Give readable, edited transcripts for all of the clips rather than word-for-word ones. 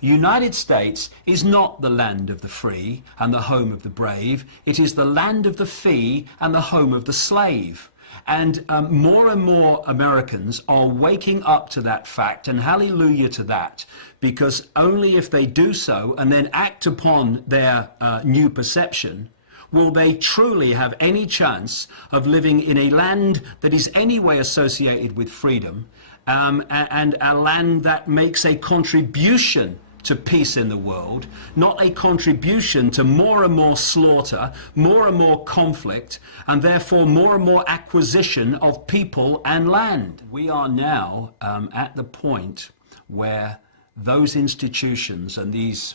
United States is not the land of the free and the home of the brave. It is the land of the fee and the home of the slave. And more Americans are waking up to that fact, and hallelujah to that, because only if they do so and then act upon their new perception will they truly have any chance of living in a land that is anyway associated with freedom, and a land that makes a contribution to peace in the world, not a contribution to more and more slaughter, more and more conflict, and therefore more and more acquisition of people and land. We are now at the point where those institutions and these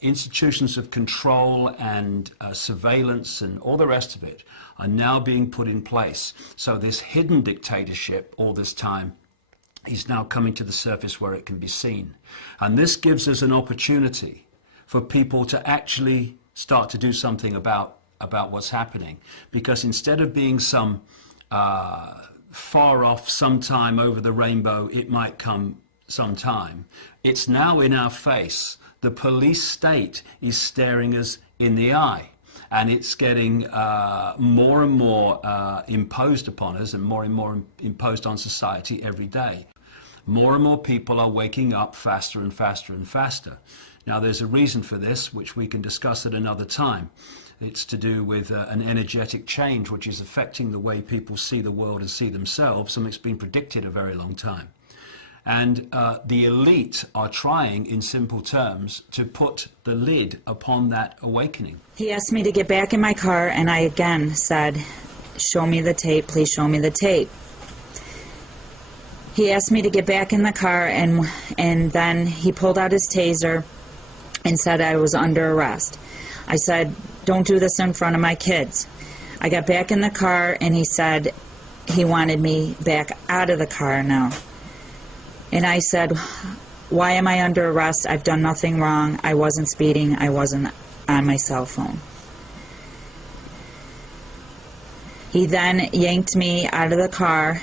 institutions of control and surveillance and all the rest of it are now being put in place. So this hidden dictatorship all this time is now coming to the surface where it can be seen. And this gives us an opportunity for people to actually start to do something about what's happening. Because instead of being some far off sometime over the rainbow, it might come sometime, it's now in our face. The police state is staring us in the eye. And it's getting more and more imposed upon us and more imposed on society every day. More and more people are waking up faster and faster and faster. Now, there's a reason for this, which we can discuss at another time. It's to do with an energetic change, which is affecting the way people see the world and see themselves, and it's been predicted a very long time. And the elite are trying, in simple terms, to put the lid upon that awakening. He asked me to get back in my car, and I again said, "Show me the tape, please show me the tape." He asked me to get back in the car, and then he pulled out his taser and said I was under arrest. I said, "Don't do this in front of my kids." I got back in the car, and he said he wanted me back out of the car now. And I said, "Why am I under arrest? I've done nothing wrong. I wasn't speeding. I wasn't on my cell phone." He then yanked me out of the car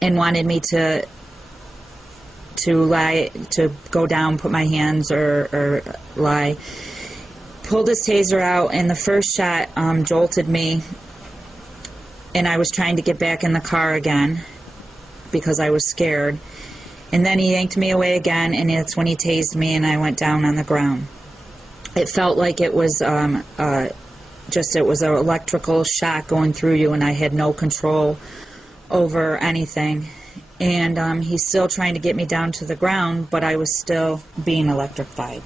and wanted me to lie, to go down, put my hands or lie. Pulled his taser out, and the first shot jolted me, and I was trying to get back in the car again because I was scared. And then he yanked me away again, and that's when he tased me, and I went down on the ground. It felt like it was it was an electrical shock going through you, and I had no control over anything. And he's still trying to get me down to the ground, but I was still being electrified.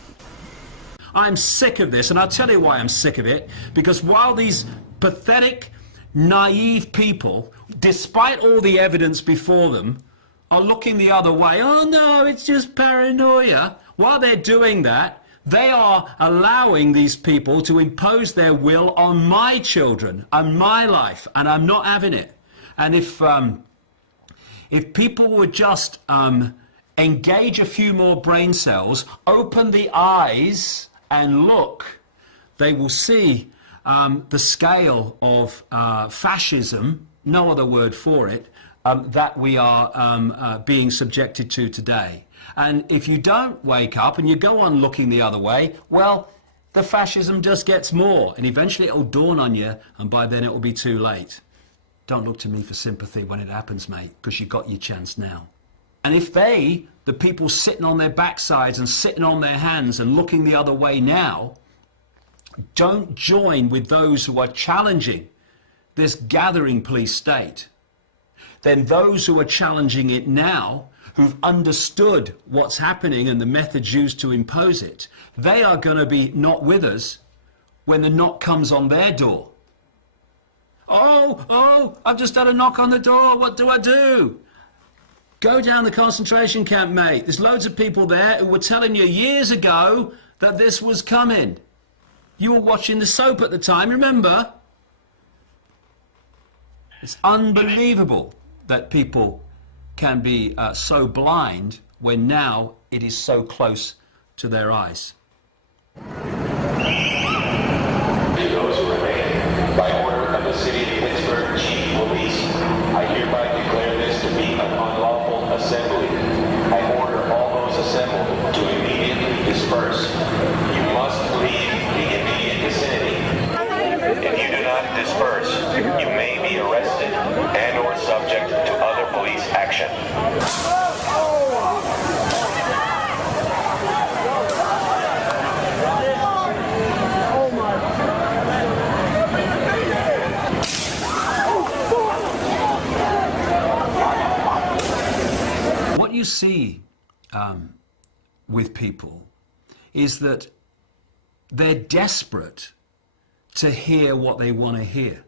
I'm sick of this, and I'll tell you why I'm sick of it. Because while these pathetic, naive people, despite all the evidence before them, are looking the other way, "Oh no, it's just paranoia," while they're doing that, they are allowing these people to impose their will on my children, on my life, and I'm not having it. And if people would just engage a few more brain cells, open the eyes and look, they will see the scale of fascism, no other word for it, that we are being subjected to today. And if you don't wake up and you go on looking the other way, well, the fascism just gets more, and eventually it'll dawn on you, and by then it will be too late. Don't look to me for sympathy when it happens, mate, because you got your chance now. And if they, the people sitting on their backsides and sitting on their hands and looking the other way now, don't join with those who are challenging this gathering police state, then those who are challenging it now, who've understood what's happening and the methods used to impose it, they are going to be not with us when the knock comes on their door. Oh, I've just had a knock on the door. What do I do? Go down the concentration camp, mate. There's loads of people there who were telling you years ago that this was coming. You were watching the soap at the time, remember? It's unbelievable that people can be so blind when now it is so close to their eyes. Those who remain, by order of the City of Pittsburgh Chief of Police, I hereby declare this to be an unlawful assembly. I order all those assembled with people is that they're desperate to hear what they want to hear.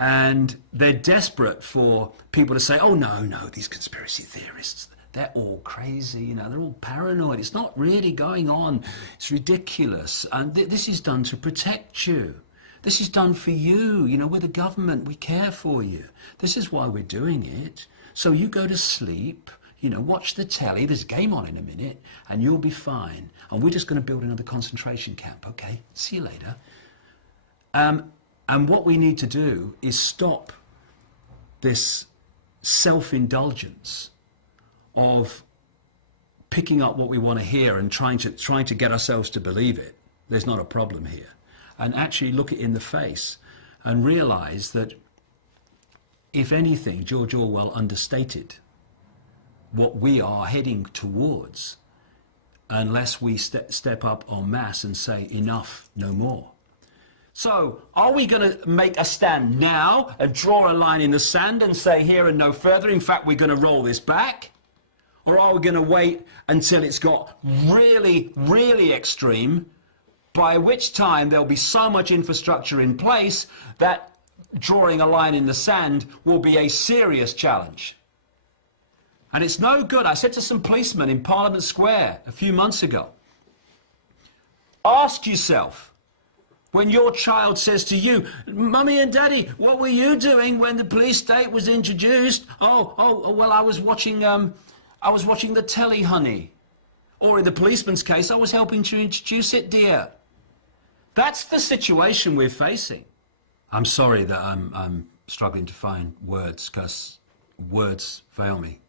And they're desperate for people to say, oh, no, these conspiracy theorists, they're all crazy, you know, they're all paranoid. It's not really going on. It's ridiculous. And this is done to protect you. This is done for you. You know, we're the government. We care for you. This is why we're doing it. So you go to sleep, you know, watch the telly. There's a game on in a minute, and you'll be fine. And we're just going to build another concentration camp. Okay, see you later. And what we need to do is stop this self-indulgence of picking up what we want to hear and trying to get ourselves to believe it. There's not a problem here. And actually look it in the face and realize that, if anything, George Orwell understated what we are heading towards unless we step up en masse and say enough, no more. So, are we going to make a stand now and draw a line in the sand and say here and no further? In fact, we're going to roll this back? Or are we going to wait until it's got really, really extreme, by which time there'll be so much infrastructure in place that drawing a line in the sand will be a serious challenge? And it's no good. I said to some policemen in Parliament Square a few months ago, ask yourself, when your child says to you, Mummy and Daddy, what were you doing when the police state was introduced? Oh, well, I was watching the telly, honey. Or in the policeman's case, I was helping to introduce it, dear. That's the situation we're facing. I'm sorry that I'm struggling to find words, because words fail me.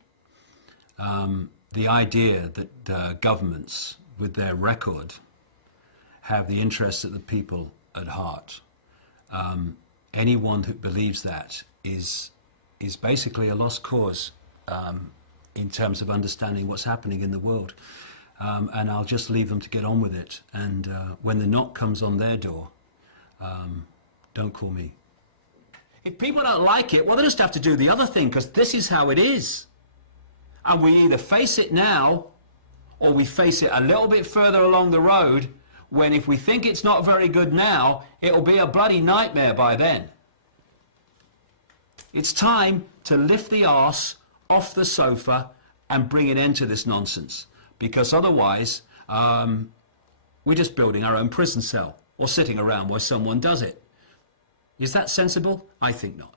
The idea that governments, with their record, have the interests of the people at heart. Anyone who believes that is basically a lost cause in terms of understanding what's happening in the world. And I'll just leave them to get on with it. And when the knock comes on their door, don't call me. If people don't like it, well, they just have to do the other thing, because this is how it is. And we either face it now, or we face it a little bit further along the road, when if we think it's not very good now, it'll be a bloody nightmare by then. It's time to lift the arse off the sofa and bring an end to this nonsense, because otherwise we're just building our own prison cell or sitting around while someone does it. Is that sensible? I think not.